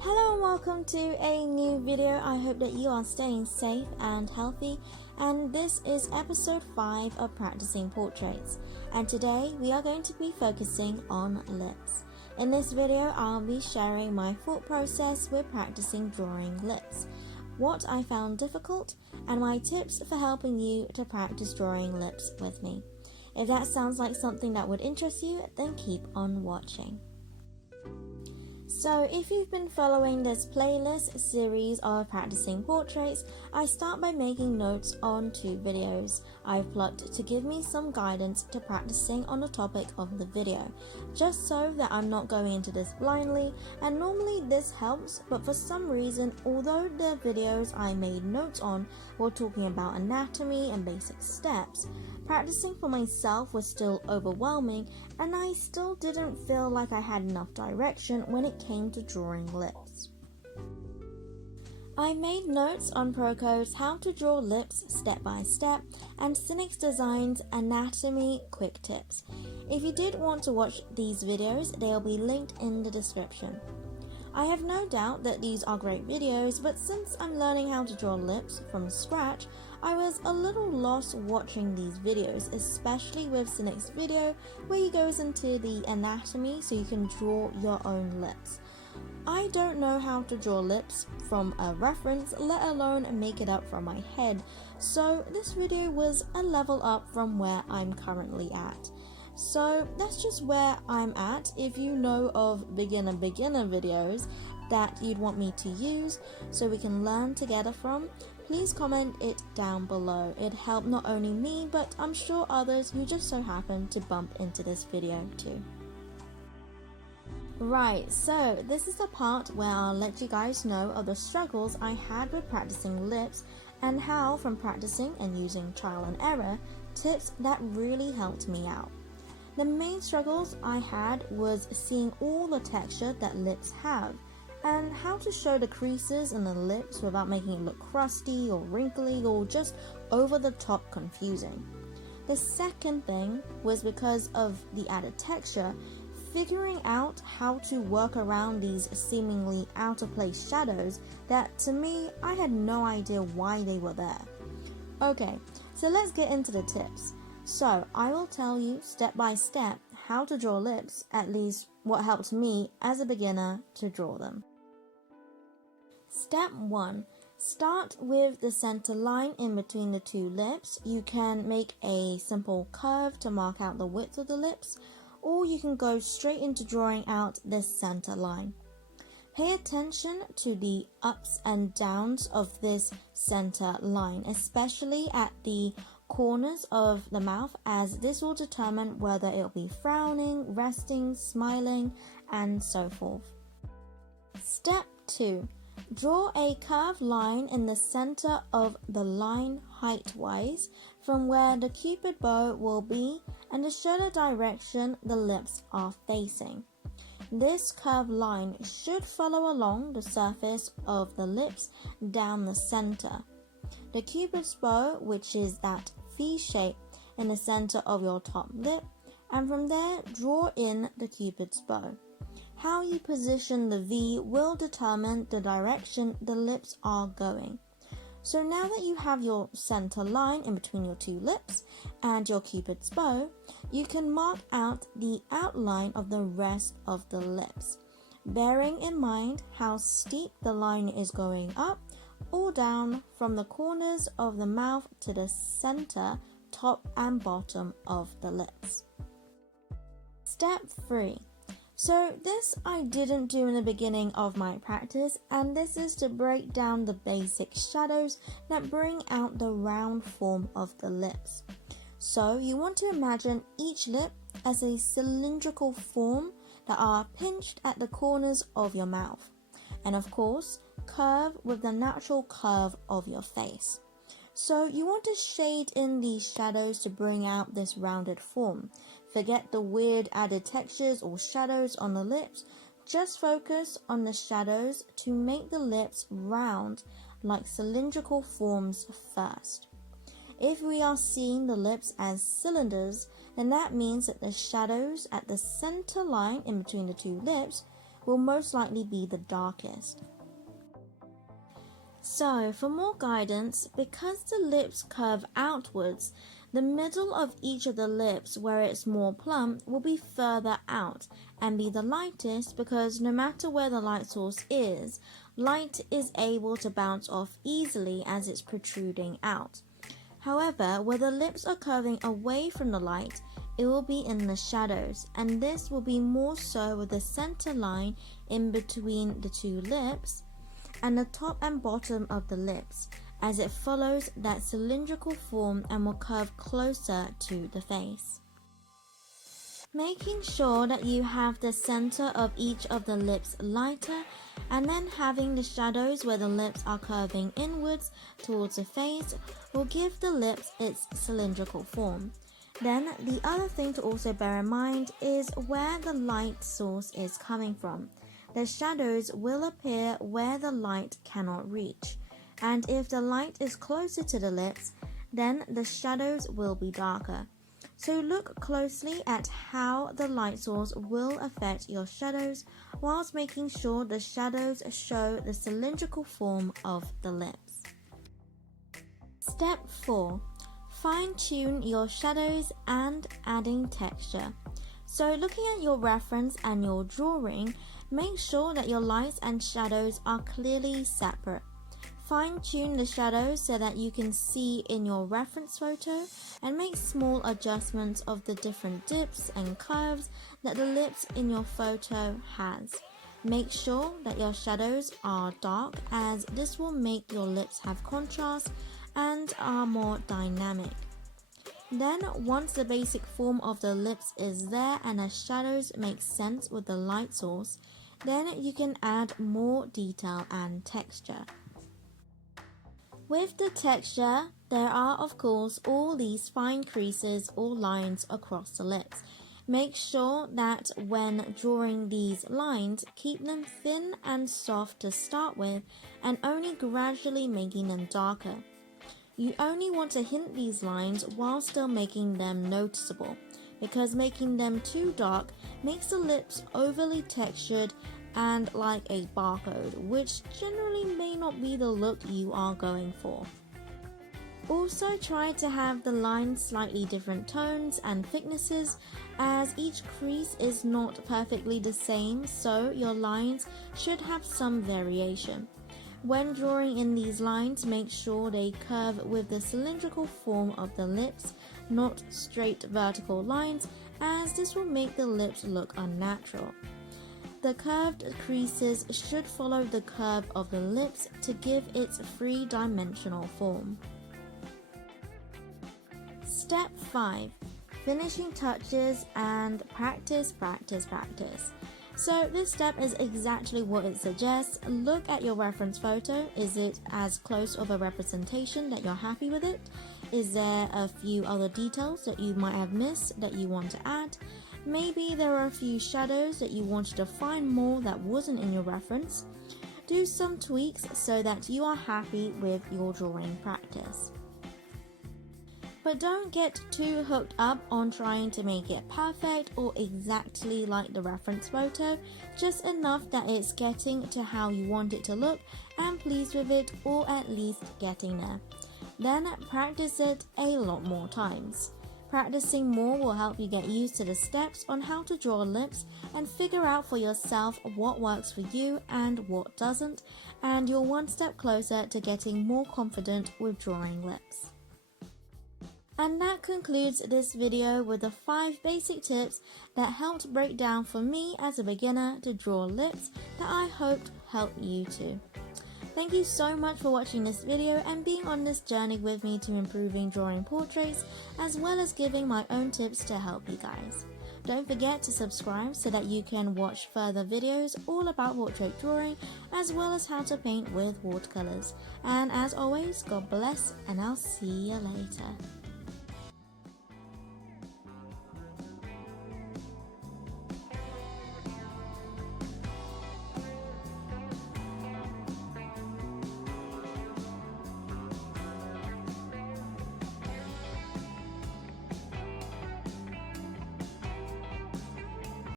Hello and welcome to a new video. I hope that you are staying safe and healthy, and this is episode 5 of Practicing Portraits, and today we are going to be focusing on lips. In this video I'll be sharing my thought process with practicing drawing lips, what I found difficult, and my tips for helping you to practice drawing lips with me. If that sounds like something that would interest you, then keep on watching. So if you've been following this playlist series of practicing portraits, I start by making notes on 2 videos I've plucked to give me some guidance to practicing on the topic of the video, just so that I'm not going into this blindly, and normally this helps, but for some reason, although the videos I made notes on were talking about anatomy and basic steps, practicing for myself was still overwhelming, and I still didn't feel like I had enough direction when it came to drawing lips. I made notes on Proco's How to Draw Lips Step by Step and Cynic's Design's Anatomy Quick Tips. If you did want to watch these videos, they'll be linked in the description. I have no doubt that these are great videos, but since I'm learning how to draw lips from scratch, I was a little lost watching these videos, especially with Cynic's video where he goes into the anatomy so you can draw your own lips. I don't know how to draw lips from a reference, let alone make it up from my head, so this video was a level up from where I'm currently at. So that's just where I'm at. If you know of beginner videos that you'd want me to use so we can learn together from, please comment it down below. It helped not only me, but I'm sure others who just so happen to bump into this video too. Right, so this is the part where I'll let you guys know of the struggles I had with practicing lips and how, from practicing and using trial and error, tips that really helped me out. The main struggles I had was seeing all the texture that lips have, and how to show the creases in the lips without making it look crusty or wrinkly or just over the top confusing. The second thing was, because of the added texture, figuring out how to work around these seemingly out of place shadows that, to me, I had no idea why they were there. Okay, so let's get into the tips. So I will tell you step by step how to draw lips, at least what helped me as a beginner to draw them. Step 1. Start with the center line in between the 2 lips. You can make a simple curve to mark out the width of the lips, or you can go straight into drawing out this center line. Pay attention to the ups and downs of this center line, especially at the corners of the mouth, as this will determine whether it'll be frowning, resting, smiling, and so forth. Step 2. Draw a curved line in the center of the line height-wise from where the cupid bow will be and to show the direction the lips are facing. This curved line should follow along the surface of the lips down the center. The cupid's bow, which is that V shape in the center of your top lip, and from there draw in the cupid's bow. How you position the V will determine the direction the lips are going. So now that you have your center line in between your 2 lips and your cupid's bow, you can mark out the outline of the rest of the lips, bearing in mind how steep the line is going up or down from the corners of the mouth to the center, top and bottom of the lips. Step 3. So this I didn't do in the beginning of my practice, and this is to break down the basic shadows that bring out the round form of the lips. So you want to imagine each lip as a cylindrical form that are pinched at the corners of your mouth, and of course curve with the natural curve of your face. So you want to shade in these shadows to bring out this rounded form. Forget the weird added textures or shadows on the lips. Just focus on the shadows to make the lips round like cylindrical forms first. If we are seeing the lips as cylinders, then that means that the shadows at the center line in between the 2 lips will most likely be the darkest. So, for more guidance, because the lips curve outwards, the middle of each of the lips where it's more plump will be further out and be the lightest because no matter where the light source is, light is able to bounce off easily as it's protruding out. However, where the lips are curving away from the light, it will be in the shadows, and this will be more so with the center line in between the two lips and the top and bottom of the lips, as it follows that cylindrical form and will curve closer to the face. Making sure that you have the center of each of the lips lighter, and then having the shadows where the lips are curving inwards towards the face will give the lips its cylindrical form. Then the other thing to also bear in mind is where the light source is coming from. The shadows will appear where the light cannot reach, and if the light is closer to the lips, then the shadows will be darker. So look closely at how the light source will affect your shadows whilst making sure the shadows show the cylindrical form of the lips. Step 4. Fine-tune your shadows and adding texture. So looking at your reference and your drawing, make sure that your lights and shadows are clearly separate. Fine-tune the shadows so that you can see in your reference photo and make small adjustments of the different dips and curves that the lips in your photo has. Make sure that your shadows are dark, as this will make your lips have contrast and are more dynamic. Then, once the basic form of the lips is there and the shadows make sense with the light source, then you can add more detail and texture. With the texture, there are of course all these fine creases or lines across the lips. Make sure that when drawing these lines, keep them thin and soft to start with and only gradually making them darker. You only want to hint these lines while still making them noticeable, because making them too dark makes the lips overly textured and like a barcode, which generally may not be the look you are going for. Also try to have the lines slightly different tones and thicknesses, as each crease is not perfectly the same, so your lines should have some variation. When drawing in these lines, make sure they curve with the cylindrical form of the lips, not straight vertical lines, as this will make the lips look unnatural. The curved creases should follow the curve of the lips to give its three-dimensional form. Step 5. Finishing touches and practice. So this step is exactly what it suggests. Look at your reference photo. Is it as close of a representation that you're happy with it? Is there a few other details that you might have missed that you want to add? Maybe there are a few shadows that you wanted to find more that wasn't in your reference. Do some tweaks so that you are happy with your drawing practice. But don't get too hooked up on trying to make it perfect or exactly like the reference photo, just enough that it's getting to how you want it to look and pleased with it, or at least getting there. Then practice it a lot more times. Practicing more will help you get used to the steps on how to draw lips and figure out for yourself what works for you and what doesn't, and you're one step closer to getting more confident with drawing lips. And that concludes this video with the 5 basic tips that helped break down for me as a beginner to draw lips that I hoped helped you too. Thank you so much for watching this video and being on this journey with me to improving drawing portraits, as well as giving my own tips to help you guys. Don't forget to subscribe so that you can watch further videos all about portrait drawing, as well as how to paint with watercolors. And as always, God bless, and I'll see you later.